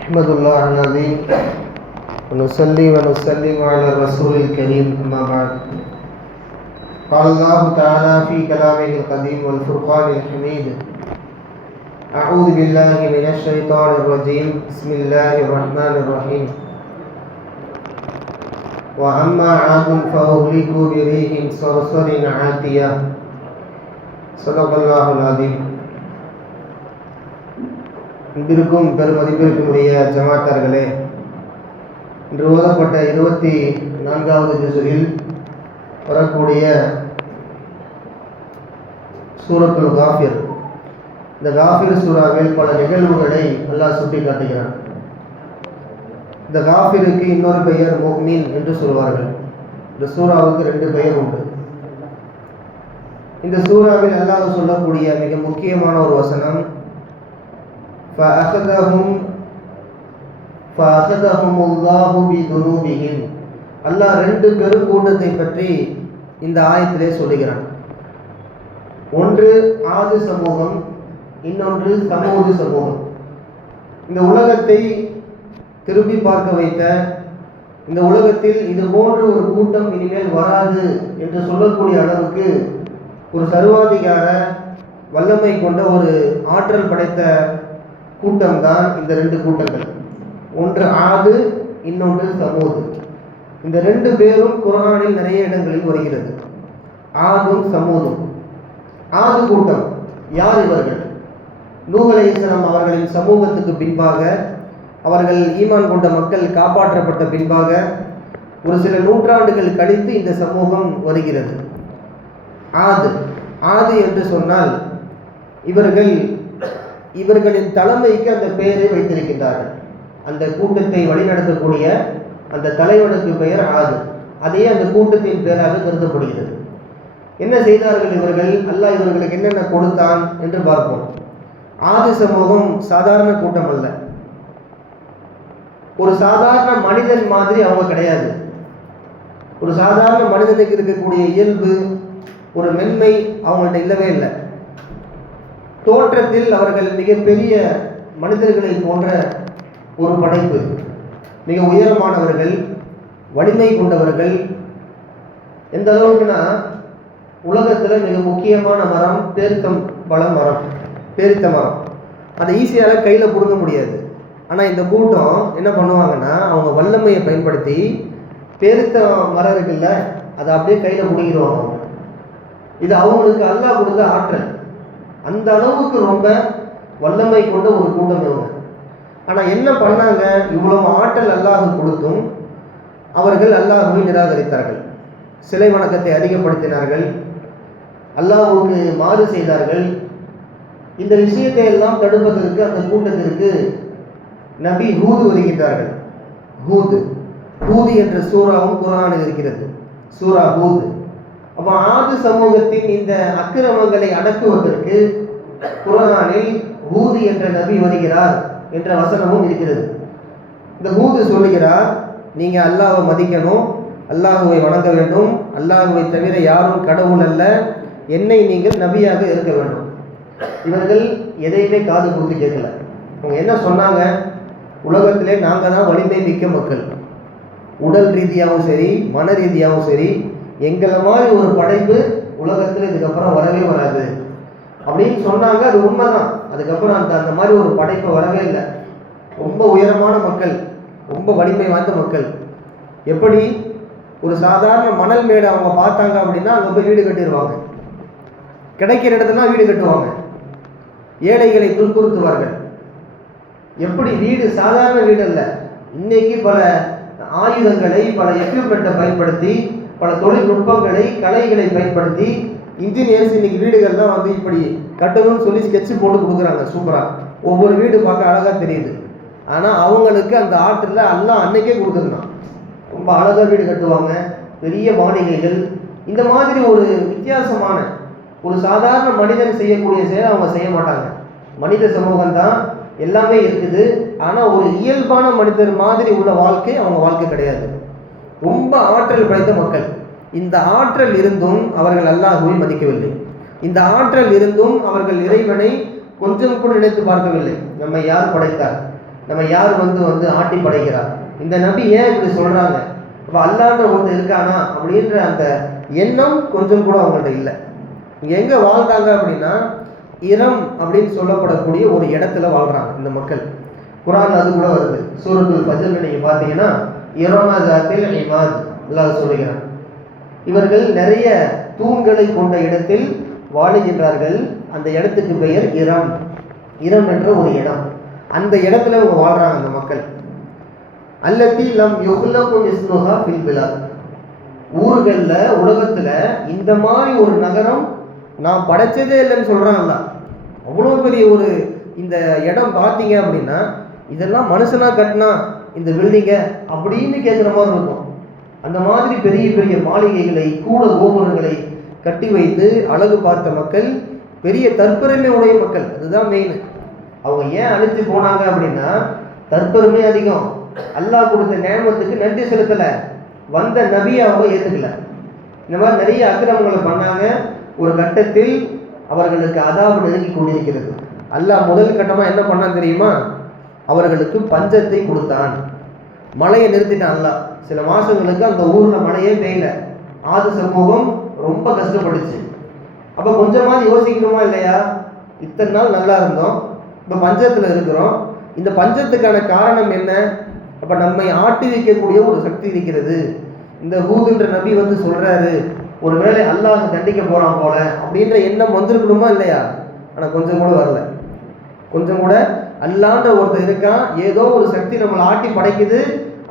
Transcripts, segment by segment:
أحمد الله العظيم ونصلي ونسلم على الرسول الكريم أما بعد. قال الله تعالى في كلامه القديم والفرقان الحميد: أعوذ بالله من الشيطان الرجيم. بسم الله الرحمن الرحيم. وأما عاد فأهلكوا بريح صرصر عاتية. صدق الله العظيم. இன்றிருக்கும் பெருமதிப்பிற்குரிய ஜமாத்தார்களே, இன்று ஓதப்பட்ட 24வது ஜுஸில் வரக்கூடிய சூரத்துல் காஃபிர், இந்த காஃபிர் சூறாவில் பல நிகழ்வுகளை அல்லாஹ் சுட்டி காட்டுகிறான். இந்த காஃபிருக்கு இன்னொரு பெயர் முஃமின் என்று சொல்வார்கள். இந்த சூறாவுக்கு 2 பெயர் உண்டு. இந்த சூறாவில் அல்லாஹ் சொல்லக்கூடிய மிக முக்கியமான ஒரு வசனம் فَأَخَذَهُمُ اللَّهُ بِذُنُوبِهِمْ. அல்லாஹ் 2 பெருங்கூட்டத்தை பற்றி இந்த ஆயத்திலே சொல்லுகிறான். ஒன்று ஆது சமூகம், இன்னொன்று சமூது சமூகம். இந்த உலகத்தை திரும்பி பார்க்க வைத்த, இந்த உலகத்தில் இது போன்ற ஒரு கூட்டம் இனிமேல் வராது என்று சொல்லக்கூடிய அளவுக்கு ஒரு சர்வாதிகார வல்லமை கொண்ட ஒரு ஆற்றல் படைத்த கூட்டம்தான் இந்த 2 கூட்டங்கள். ஒன்று ஆது, இன்னொன்று சமூது. இந்த 2 பேரும் குர்ஆனில் நிறைய இடங்களில் வருகிறது. ஆதும் சமூதும். ஆது கூட்டம் யார்? இவர்கள் நூஹ் அலைஹிஸ்ஸலாம் அவர்களின் சமூகத்துக்கு பின்பாக, அவர்கள் ஈமான் கொண்ட மக்கள் காப்பாற்றப்பட்ட பின்பாக ஒரு சில நூற்றாண்டுகள் கழித்து இந்த சமூகம் வருகிறது. ஆது என்று சொன்னால் இவர்களின் தலைமைக்கு அந்த பெயரை வைத்திருக்கின்றார்கள். அந்த கூட்டத்தை வழிநடத்தக்கூடிய அந்த தலைவனுக்கு பெயர் ஆது. அதே அந்த கூட்டத்தின் பெயராக கருதப்படுகிறது. என்ன செய்தார்கள் இவர்கள்? அல்லாஹ் இவர்களுக்கு என்னென்ன கொடுத்தான் என்று பார்ப்போம். ஆது சமூகம் சாதாரண கூட்டம் அல்ல. ஒரு சாதாரண மனிதன் மாதிரி அவங்க கிடையாது. ஒரு சாதாரண மனிதனுக்கு இருக்கக்கூடிய இயல்பு, ஒரு மென்மை அவங்கள்ட்ட இல்லவே இல்லை. தோற்றத்தில் அவர்கள் மிகப்பெரிய மனிதர்களை போன்ற ஒரு படைப்பு. மிக உயரமானவர்கள், வலிமை கொண்டவர்கள். எந்த அளவுக்குன்னா, உலகத்தில் மிக முக்கியமான மரம் பேரித்த மரம். அதை ஈஸியாக கையில் பிடுங்க முடியாது. ஆனால் இந்த கூட்டம் என்ன பண்ணுவாங்கன்னா, அவங்க வல்லமையை பயன்படுத்தி பேரித்த மரம் இருக்குல்ல, அதை அப்படியே கையில் பிடிங்கிடுவாங்க. இது அவங்களுக்கு அல்லாஹ் கொடுத்த ஆற்றல். அந்த அளவுக்கு ரொம்ப வல்லமை கொண்ட ஒரு கூட்டம் இவங்க. ஆனால் என்ன பண்ணாங்க? இவ்வளவு ஆற்றல் அல்லாஹ் கொடுத்தும் அவர்கள் அல்லாஹ்வை நிராகரித்தார்கள். சிலை வணக்கத்தை அதிகப்படுத்தினார்கள். அல்லாஹ்வுக்கு மாறு செய்தார்கள். இந்த விஷயத்தை எல்லாம் தடுப்பதற்கு அந்த கூட்டத்திற்கு நபி ஹூது வருகின்றார்கள். ஹூது என்ற சூறாவும் குர்ஆனில் இருக்கிறது. சூரா ஹூது. அப்போ ஆது சமூகத்தின் இந்த அக்கிரமங்களை அடக்குவதற்கு குர்ஆனில் ஹூது என்ற நபி வருகிறார் என்ற வசனமும் இருக்கிறது. இந்த ஹூது சொல்லுகிறார், நீங்க அல்லாஹ்வை மதிக்கணும், அல்லாஹ்வை வணங்க வேண்டும், அல்லாஹ்வை தவிர யாரும் கடவுள் அல்ல, என்னை நீங்கள் நபியாக இருக்க வேண்டும். இவர்கள் எதையுமே காது கொடுத்து கேட்கல. அவங்க என்ன சொன்னாங்க? உலகத்திலே நாங்கள் தான் வலிமை மிக்க மக்கள், உடல் ரீதியாகவும் சரி மன ரீதியாகவும் சரி, எங்களை மாதிரி ஒரு படைப்பு உலகத்தில் இதுக்கப்புறம் வரவே வராது அப்படின்னு சொன்னாங்க. அது உண்மைதான். அதுக்கப்புறம் அந்த மாதிரி ஒரு படைப்பு வரவே இல்லை. ரொம்ப உயரமான மக்கள், ரொம்ப வலிமை வாய்ந்த மக்கள். எப்படி ஒரு சாதாரண மணல் மேடு அவங்க பார்த்தாங்க அப்படின்னா அங்கே போய் வீடு கட்டிடுவாங்க. கிடைக்கிற இடத்துல வீடு கட்டுவாங்க. ஏழைகளை துன்புறுத்துவார்கள். எப்படி வீடு சாதாரண வீடு அல்ல. இன்னைக்கு பல ஆயுதங்களை, பல எக்யூப்மெண்ட்டை பயன்படுத்தி, பல தொழில்நுட்பங்களை, கலைகளை பயன்படுத்தி இன்ஜினியர்ஸ் இன்னைக்கு வீடுகள் தான் வந்து இப்படி கட்டணும்னு சொல்லி ஸ்கெட்சு போட்டு கொடுக்குறாங்க. சூப்பராக ஒவ்வொரு வீடு பார்க்க அழகாக தெரியுது. ஆனால் அவங்களுக்கு அந்த ஆற்றில் எல்லாம் அன்னைக்கே கொடுத்துருந்தான். ரொம்ப அழகாக வீடு கட்டுவாங்க, பெரிய மாளிகைகள். இந்த மாதிரி ஒரு வித்தியாசமான ஒரு சாதாரண மனிதன் செய்யக்கூடிய செயலை அவங்க செய்ய மாட்டாங்க. மனித சமூகம் தான் எல்லாமே இருக்குது. ஆனால் ஒரு இயல்பான மனிதர் மாதிரி உள்ள வாழ்க்கை அவங்க வாழ்க்கை கிடையாது. ரொம்ப ஆற்றல் படைத்த மக்கள். இந்த ஆற்றல் இருந்தும் அவர்கள் அல்லாஹ்வை மதிக்கவில்லை. இந்த ஆற்றல் இருந்தும் அவர்கள் இறைவனை கொஞ்சம் கூட நினைத்து பார்க்கவில்லை. நம்ம யார் படைத்தார், நம்ம யார் வந்து ஆட்டி படைக்கிறார், இந்த நபி ஏன் இப்படி சொல்றாங்க, அப்ப அல்லாஹ்ன்ற ஒருத்தர் இருக்கானா அப்படின்ற அந்த எண்ணம் கொஞ்சம் கூட அவங்கள்ட்ட இல்லை. எங்க வாழ்ந்தாங்க அப்படின்னா இரம் அப்படின்னு சொல்லப்படக்கூடிய ஒரு இடத்துல வாழ்றாங்க இந்த மக்கள். குர்ஆன்ல அது கூட வருது. சூரத்துல் ஃபஜ்ர்ல நீங்க பார்த்தீங்கன்னா இரம ஸாத்தில் இமாத் அல்லாஹ் சொல்கிறான், இவர்கள் நிறைய தூண்களை கொண்ட இடத்தில் வாழுகின்றார்கள். அந்த இடத்துக்கு பெயர் இரம். இரம் என்ற ஒரு இடம், அந்த இடத்துல அவங்க வாழ்றாங்க அந்த மக்கள். அல்லத்தி லம் யுஹ்லகு மிஸ்லுஹா ஃபில் பிலாத், ஊர்கள்ல உலகத்துல இந்த மாதிரி ஒரு நகரம் நான் படைச்சதே இல்லைன்னு சொல்றாங்கல்ல. அவ்வளோ பெரிய ஒரு இந்த இடம் பார்த்தீங்க அப்படின்னா இதெல்லாம் மனுஷனா கட்டினா இந்த பில்டிங்கை அப்படின்னு கேட்குற மாதிரி இருக்கும். அந்த மாதிரி பெரிய பெரிய மாளிகைகளை கூட கோபுரங்களை கட்டி வைத்து அழகு பார்த்த மக்கள், பெரிய தற்பெருமை உடைய மக்கள். அதுதான் மெயின். அவங்க ஏன் அழிச்சு போனாங்க அப்படின்னா தற்பெருமை அதிகம், அல்லாஹ் கொடுத்த நேமத்துக்கு நன்றி செலுத்தலை, வந்த நபியை அவங்க ஏற்றுக்கல. இந்த மாதிரி நிறைய அக்கிரமங்களை பண்ணாங்க. ஒரு கட்டத்தில் அவர்களுக்கு அதாபு நெருங்கி கொண்டிருக்கிறது. அல்லாஹ் முதல் கட்டமாக என்ன பண்ணான்னு தெரியுமா, அவர்களுக்கு பஞ்சத்தை கொடுத்தான், மழையை நிறுத்திட்டான் அல்லாஹ். சில மாதங்களுக்கு அந்த ஊரில் மழையே பெய்யல, ஆது சமூகம் ரொம்ப கஷ்டப்பட்டுச்சு. அப்போ கொஞ்சமாவது யோசிக்கணுமா இல்லையா, இத்தனை நாள் நல்லா இருந்தோம், இப்போ பஞ்சத்தில் இருக்கிறோம், இந்த பஞ்சத்துக்கான காரணம் என்ன, அப்போ நம்மை ஆட்டி வைக்கக்கூடிய ஒரு சக்தி இருக்கிறது. இந்த ஹூதுன்ற நபி வந்து சொல்கிறாரு, ஒருவேளை அல்லாஹ் தண்டிக்க போகிறான் போல அப்படின்ற எண்ணம் வந்திருக்கணுமா இல்லையா. ஆனால் கொஞ்சம் கூட வரல. கொஞ்சம் கூட அல்லான்ற ஒருத்தர் இருக்கான், ஏதோ ஒரு சக்தி நம்மளை ஆட்டி படைக்குது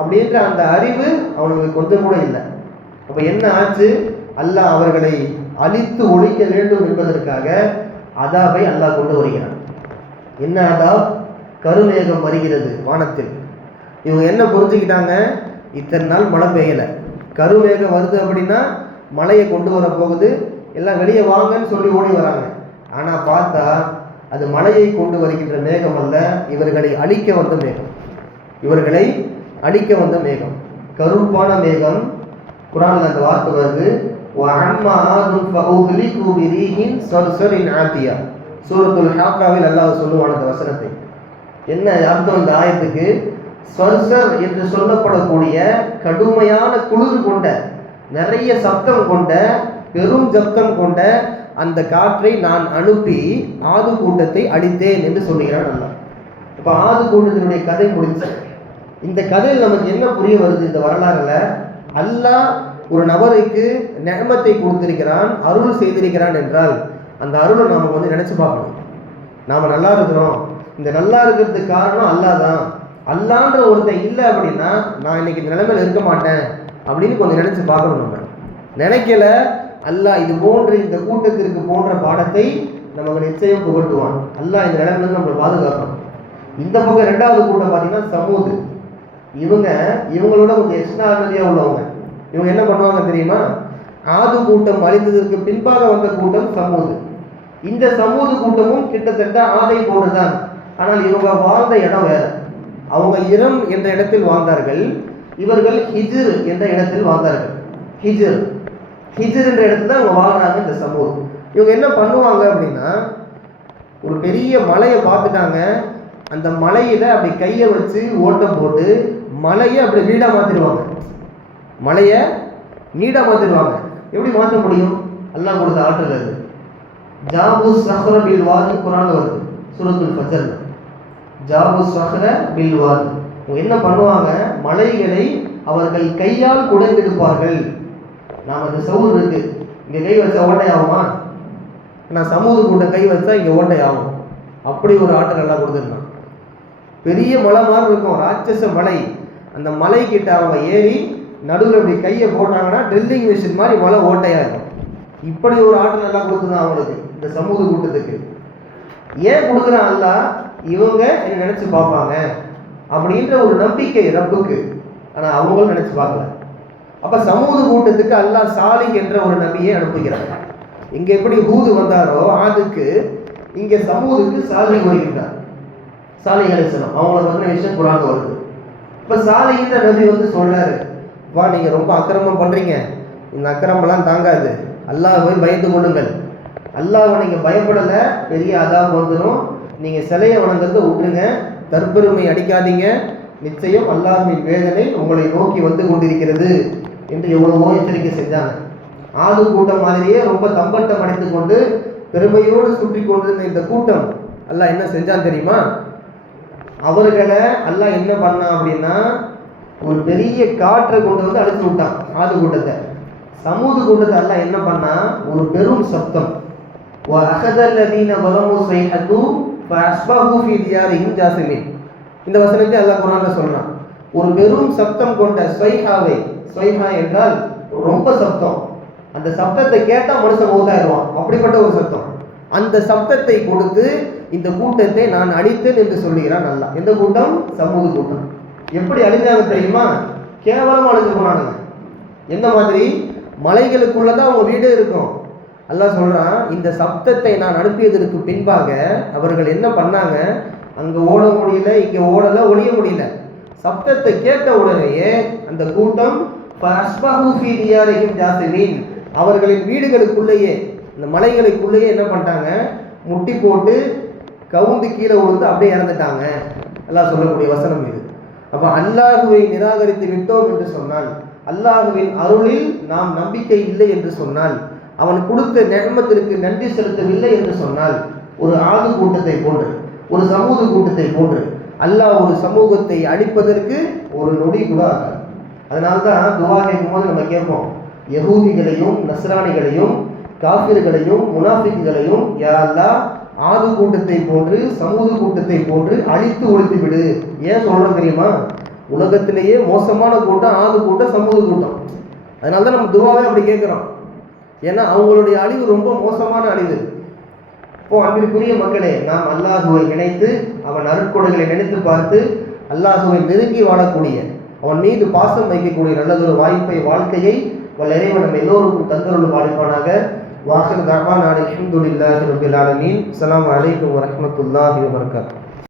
அப்படின்ற அந்த அறிவு அவங்களுக்கு கொஞ்சம் கூட இல்லை. அப்போ என்ன ஆச்சு, அல்லாஹ் அவர்களை அழித்து ஒழிக்க வேண்டும் என்பதற்காக அதாபை அல்லாஹ் கொண்டு வருகிறான். என்ன அதாப், கருமேகம் வருகிறது வானத்தில். இவங்க என்ன புரிஞ்சுக்கிட்டாங்க, இத்தனை நாள் மழை பெய்யலை, கருமேகம் வருது அப்படின்னா மழையை கொண்டு வர போகுது, எல்லாம் வெளியே வாங்கன்னு சொல்லி ஓடி வராங்க. ஆனால் பார்த்தா அது மழையை கொண்டு வருகின்ற மேகம் அல்ல, இவர்களை அழிக்க வந்த மேகம். இவர்களை அழிக்க வந்த மேகம், கருப்பான மேகம். குர்ஆன்ல அந்த வார்த்தை வருது, சூரத்துல் ஹாக்காவில் அல்லாஹ் சொல்லுவான் அந்த வசனத்தை. என்ன அர்த்தம் இந்த ஆயத்துக்கு, ஸ்வர்சர் என்று சொல்லப்படக்கூடிய கடுமையான குளிர் கொண்ட, நிறைய சப்தம் கொண்ட, பெரும் சப்தம் கொண்ட அந்த காற்றை நான் அனுப்பி ஆது கூட்டத்தை அழித்தேன் என்று சொல்லுகிறான் அல்லாஹ். இப்போ ஆது கூட்டத்தினுடைய கதை முடிஞ்சு. இந்த கதையில் நமக்கு என்ன புரிய வருது, இந்த வரலாறுல அல்லாஹ் ஒரு நபருக்கு நிஅமத்தை கொடுத்திருக்கிறான், அருள் செய்திருக்கிறான் என்றால் அந்த அருளை நாம் வந்து நினைச்சு பார்க்கணும். நாம் நல்லா இருக்கிறோம், இந்த நல்லா இருக்கிறதுக்கு காரணம் அல்லாஹ் தான். அல்லான்ற ஒருத்தன் இல்லை அப்படின்னா நான் இன்னைக்கு இந்த நிலைமையில இருக்க மாட்டேன் அப்படின்னு கொஞ்சம் நினைச்சு பார்க்கணும். நம்ம நினைக்கல, அல்லாஹ் இது போன்ற இந்த கூட்டத்திற்கு போன்ற பாடத்தை நமக்கு நிச்சயம் புகட்டுவான். அல்லாஹ் இந்த நிலைமையில நம்மளை பாதுகாக்கணும். இந்த பக்கம் ரெண்டாவது கூட்டம் பார்த்தீங்கன்னா சமூது. இவங்களோட கொஞ்சம் எக்ஸ்ட்ரானரியாக உள்ளவங்க. இவங்க என்ன பண்ணுவாங்க தெரியுமா, ஆது கூட்டம் அழிந்ததற்கு பின்பாக வந்த கூட்டம் சமூது. இந்த சமூது கூட்டமும் கிட்டத்தட்ட ஆதை போன்றுதான். ஆனால் இவங்க வாழ்ந்த இடம் வேற. அவங்க இரம் என்ற இடத்தில் வாழ்ந்தார்கள், இவர்கள் ஹிஜ்ர் என்ற இடத்தில் வாழ்ந்தார்கள். ஹிஜ்ர் என்ற இடத்துல அவங்க வாழ்றாங்க இந்த சமூகம். இவங்க என்ன பண்ணுவாங்க அப்படின்னா, ஒரு பெரிய மலையை பார்த்துட்டாங்க, அந்த மலையில அப்படி கையை வச்சு ஓட்டம் போட்டு மலையை அப்படி நீடா மாத்திடுவாங்க. மலையை நீடா மாத்திடுவாங்க. எப்படி மாற்ற முடியும், அல்லாஹ் கொடுத்த ஆற்றல் அது. ஜாபு சஹ்ர பில் வாதி குர்ஆன்ல வருது, சூரத்துல் ஃபஜ்ர். ஜாபு சஹ்ர பில் வாதி. என்ன பண்ணுவாங்க, மலைகளை அவர்கள் கையால் குடைந்தெடுப்பார்கள். நாம் அந்த சவுல் இருக்கு, இங்கே கை வச்சா ஓட்டை ஆகுமா, நான் சமூக கூட்டம் கை வச்சா இங்கே ஓட்டை ஆகும். அப்படி ஒரு ஆற்றல் எல்லாம் கொடுத்துருந்தான். பெரிய மலை மாதிரி இருக்கும், ராட்சச மலை. அந்த மலை கிட்ட அவங்க ஏறி நடுவில் இப்படி கையை போட்டாங்கன்னா ட்ரில்லிங் மிஷின் மாதிரி மலை ஓட்டையாகும். இப்படி ஒரு ஆற்றல் எல்லாம் கொடுத்துருந்தான் அவங்களுக்கு, இந்த சமூக கூட்டத்துக்கு. ஏன் கொடுக்குறான் அல்லாஹ், இவங்க என்ன நினைச்சு பார்ப்பாங்க அப்படின்ற ஒரு நம்பிக்கை ரப்புக்கு. ஆனால் அவங்களும் நினைச்சு பார்க்கல. அப்ப சமூக கூட்டத்துக்கு அல்லாஹ் சாலிஹ் என்ற ஒரு நபியை அனுப்புகிறார். இங்க எப்படி ஹூது வந்தாரோ ஆதுக்கு, இங்க சமூதுக்கு சாலிஹ் வருகின்றார். சாலிஹ் அலைஹிஸ்ஸலாம் அவங்கள பத்தின விஷயம் குர்ஆன்ல வருது. இப்ப சாலிஹ் இந்த நபி வந்து சொல்றாரு, வா நீங்க ரொம்ப அக்கிரமம் பண்றீங்க, இந்த அக்கிரமெல்லாம் தாங்காது, அல்லாஹ்வை பயந்து கொள்ளுங்கள், அல்லாஹ்வை நீங்கள் பயப்படலை, பெரிய அதாப் வந்துடும். நீங்கள் சிலையை வணங்குறதை விட்டுருங்க, தற்பெருமை அடிக்காதீங்க, நிச்சயம் அல்லாஹ்வின் வேதனை உங்களை நோக்கி வந்து கொண்டிருக்கிறது என்று எவ்வளவோ எச்சரிக்கை செஞ்சாங்க. ஆது கூட்டம் மாதிரியே ரொம்ப தம்பட்டம் அடைத்து கொண்டு பெருமையோடு சுற்றி கொண்டிருந்த இந்த கூட்டம் அல்லாஹ் என்ன செஞ்சான் தெரியுமா? அவர்களை அல்லாஹ் என்ன பண்ணான் அப்படின்னா, ஒரு பெரிய காற்றை கொண்டு வந்து அழிச்சு விட்டான் ஆது கூட்டத்தை. சமூது கூட்டத்தை அல்லாஹ் என்ன பண்ணா, ஒரு பெரும் சப்தம், இந்த வசனத்தை அல்லாஹ் குர்ஆன்ல சொல்றான். ஒரு பெரும் சப்தம் கொண்ட ஸ்வைஹாவை, ஸ்வைஹா என்றால் ரொம்ப சப்தம், அந்த சப்தத்தை கேட்டா மனுஷன் மௌத்தாயிடுவான், அப்படிப்பட்ட ஒரு சப்தம். அந்த சப்தத்தை கொடுத்து இந்த கூட்டத்தை நான் அழித்தேன் என்று சொல்லுகிறான் அல்லாஹ். எந்த கூட்டம்? சமூக கூட்டம். எப்படி அழிஞ்சாங்க தெரியுமா? கேவலமா அழிஞ்சு போனானுங்க. எந்த மாதிரி? மலைகளுக்குள்ளதான் அவங்க வீடு இருக்கும். அல்லாஹ் சொல்றான், இந்த சப்தத்தை நான் அனுப்பியதற்கு பின்பாக அவர்கள் என்ன பண்ணாங்க, அங்க ஓட முடியல, இங்க ஓடல, ஒளிய முடியல. சப்தத்தை கேட்ட உடனேயே அந்த கூட்டம் அவர்களின் வீடுகளுக்குள்ளேயே, இந்த மலைகளுக்குள்ளேயே என்ன பண்ணிட்டாங்க, முட்டி போட்டு கவுந்து கீழே விழுந்து அப்படியே இறந்துட்டாங்க. அல்லாஹ் சொல்லக்கூடிய வசனம் இது. அப்ப அல்லாஹுவை நிராகரித்து விட்டோம் என்று சொன்னால், அல்லாஹுவின் அருளில் நாம் நம்பிக்கை இல்லை என்று சொன்னால், அவன் கொடுத்த நிஅமத்திற்கு நன்றி செலுத்தவில்லை என்று சொன்னால், ஒரு ஆது கூட்டத்தை போன்று, ஒரு சமூக கூட்டத்தை போன்று அல்லாஹ் ஒரு சமூகத்தை அழிப்பதற்கு ஒரு நொடி கூட ஆகாது. அதனால்தான் துஆ கேட்கும் போது நம்ம கேட்போம், யஹூதிகளையும் நஸ்ரானிகளையும் காஃபிர்களையும் முனாஃபிக்குகளையும் யா அல்லாஹ் ஆது கூட்டத்தை போன்று சமூக கூட்டத்தை போன்று அழித்து ஒழித்து விடு. ஏன் சொல்றோம் தெரியுமா? உலகத்திலேயே மோசமான கூட்டம் ஆது கூட்டம், சமூக கூட்டம். அதனால தான் நம்ம துவாவே அப்படி கேட்குறோம். ஏன்னா அவங்களுடைய அழிவு ரொம்ப மோசமான அழிவு. இப்போ அன்பிற்குரிய மக்களே, நாம் அல்லாஹுவை நினைத்து அவன் அருட்கொடைகளை நினைத்து பார்த்து அல்லாஹுவை நெருங்கி வாழக்கூடிய, அவன் மீது பாசம் வைக்கக்கூடிய நல்லதொரு வாய்ப்பை, வாழ்க்கையை இறைவன் நம்ம எல்லோருக்கும் தந்தருள் வாய்ப்பானாக. வாஹிர் தஅவானா அல்ஹம்துலில்லாஹி ரப்பில் ஆலமீன். அஸ்ஸலாமு அலைக்கும் வரஹ்மத்துல்லாஹி வபரகாத்துஹு.